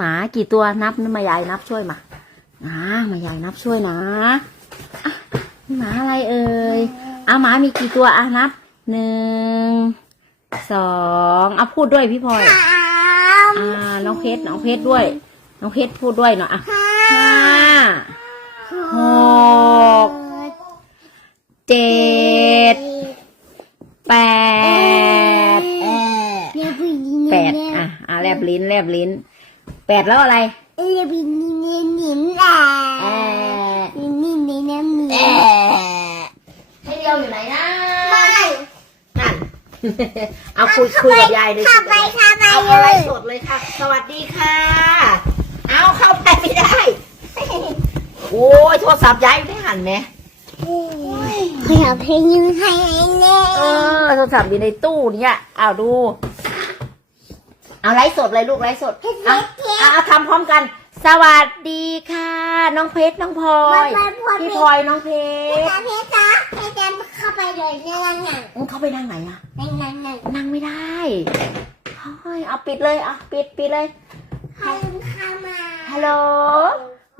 มากี่ตัวนับมายายนับช่วยมานะมายายนับช่วยนะอะนี่หมาอะไรเอ่ยอะหมามีกี่ตัวอะนับหนึ่งสองอะพูดด้วยพี่พลอยอ่าน้องเพชรน้องเพชรด้วย น้องเพชรพูดด้วยเนาะอะห้าหกเจ็ดแปดเรียบลิ้นแปดอะอะแลบลิ้นแลบลิ้น แปดแล้วอะไรเรียบลิ้นลิ้นลิ้นแหละแอะลิ้นลิ้นลิ้นลิ้นลิ้นให้เดียวอยู่ไหนนะไม่นั่นเอาคุยคุยกับยายเลยเข้าไปเข้าไปเอาอะไรสดเลยค่ะ สวัสดีค่ะ เอาเข้าไปไม่ได้ โอ้ยโทรศัพท์ยายอยู่หันไหมขยับเพลงยืนให้แน่เออโทรศัพท์อยู่ในตู้เนี่ยเอาดู เอาไลฟ์สดเลยลูกไลฟ์สดเอาเอาเอาทำพร้อมกัน สวัสดีค่ะ น้องเพชรน้องพลอยพี่พลอยน้องเพเพชรชรเพชรจ้าเพชรจะเข้าไปเลยนั่นน่ะมึงเข้าไปนั่งไหนอะนั่นนั่นนั่นนั่งไม่ได้เฮ้ยเอาปิดเลยเอาปิดปิดเลยใครเข้ามาฮัลโหล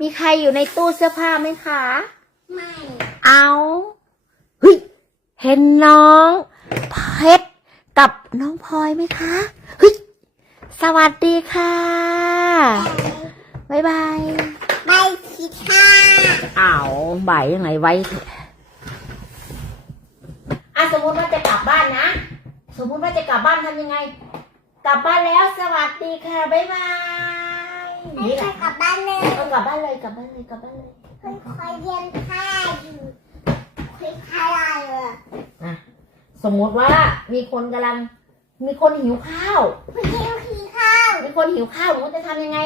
มีใครอยู่ในตู้เสื้อผ้าไหมคะ ไม่เอาเฮ้ยเห็นน้องเพชรกับน้องพลอยไหมคะเฮ้ย สวัสดีค่ะ บ๊ายบายไปคิดค่ะอ้าวบ่ายยังไงไว้เถอะอะสมมติว่าจะกลับบ้านนะ สมมติว่าจะกลับบ้านทำยังไง กลับบ้านแล้วสวัสดีค่ะบ๊ายบายไม่นี่เคแหละยกลับบ้านเลยเออกลับบ้านเลยกลับบ้านเลยกลับบ้านเลยเคยคอยเรียนค่าอยู่เคยค่าอะไรเลยสมมติว่ามีคนกำลังมีคนหิวข้าวคุณเที่ยว กินข้าวมีคนหิวข้าวหนูจะทำยังไง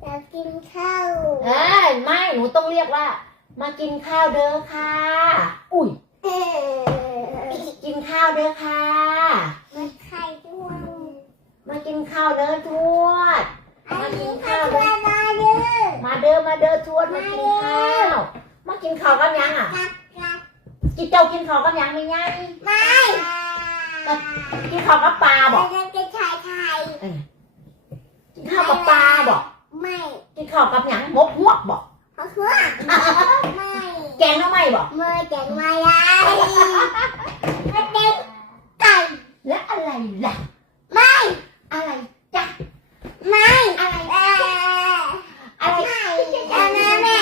อยากกินข้าวเอ้ยไม่หนูต้องเรียกว่า มากินข้าวเด้อค่ะ อุ้ยเออกินข้าวเด้อค่ะ มันไข่ด้วยมากินข้าวเด้อทวด อันนี้ข้าวด้วยนะเด้อมาเด้อมาเด้อทวดมากินข้าวมากินข้าวกันยังอะกับกับกินเจ้ากินข้าวกันยังไม่ยังไม่กินข้าวกับปลาบอก กินข้าวกับปลาบอกไม่กินข้าวกับหยังมกหวกบอกเพราะว่าไม่แกงทำไมบอกเมื่อจะมาได้มันเป็นไก่และอะไรล่ะ ไม่อะไรไม่อะไรเอออะไรไม่เอานะ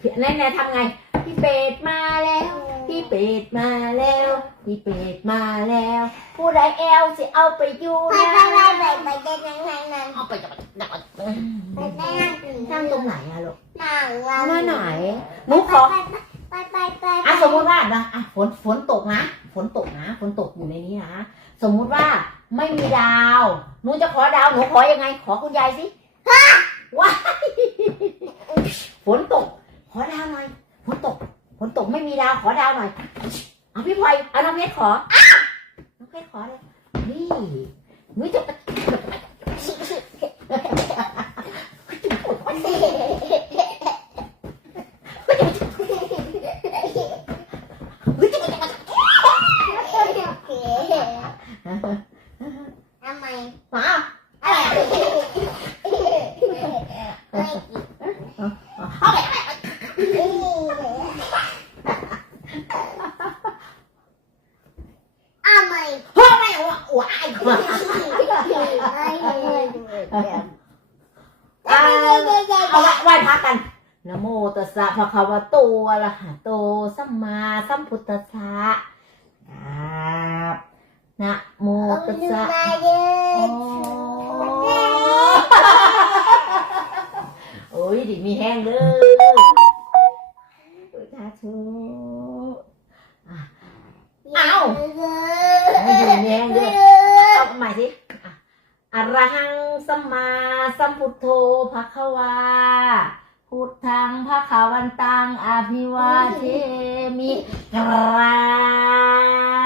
แม่แน่แน่ทำไงพี่เป็ดมาแล้วพี่เป็ดมาแล้ว พี่เป็ดมาแล้ว ผู้ใดแอลสิเอาไปอยู่ไปนะไปไปไปไปเดินนั่งนั่งนั่งเอาไปจะไปดักไปนั่งนั่งตรงไหนอะลูกนั่งหน้าไหนหนูขอไปไปไปอะสมมติว่านะอะฝนฝนตกนะ ฝนตกนะ ฝนตกอยู่ในนี้นะ สมมุติว่าไม่มีดาวหนูจะขอดาวหนูขอยังไง ขอคุณยายสิว้ายฝนตก ขอดาวหน่อย ฝนตก ฝนตกไม่มีดาวขอดาวหน่อย เอาพี่พลอยเอาน้องเพชรขออ้าวน้องเพชรขอเลยนี่หนูจะไปหนูจะไปทำไมมาอะไร เอาไป เอาไหม เฮ้ยไม่เอาว้ายกว่าเอาไห ว้ไหว้พระกันนะโมตัสสะภะคะวะโตอะระหะโตสัมมาสัมพุทธัสสะครับนะโมตัสสะโอ้ยดิมีแห้งเลยสาธุไม่ดีมี แห้งเลยเอาใหม่สิอะอะระหังสัมมาสัมพุทโธภะคะวาพุทธังภะคะวันตังอภิวาเทมิกรา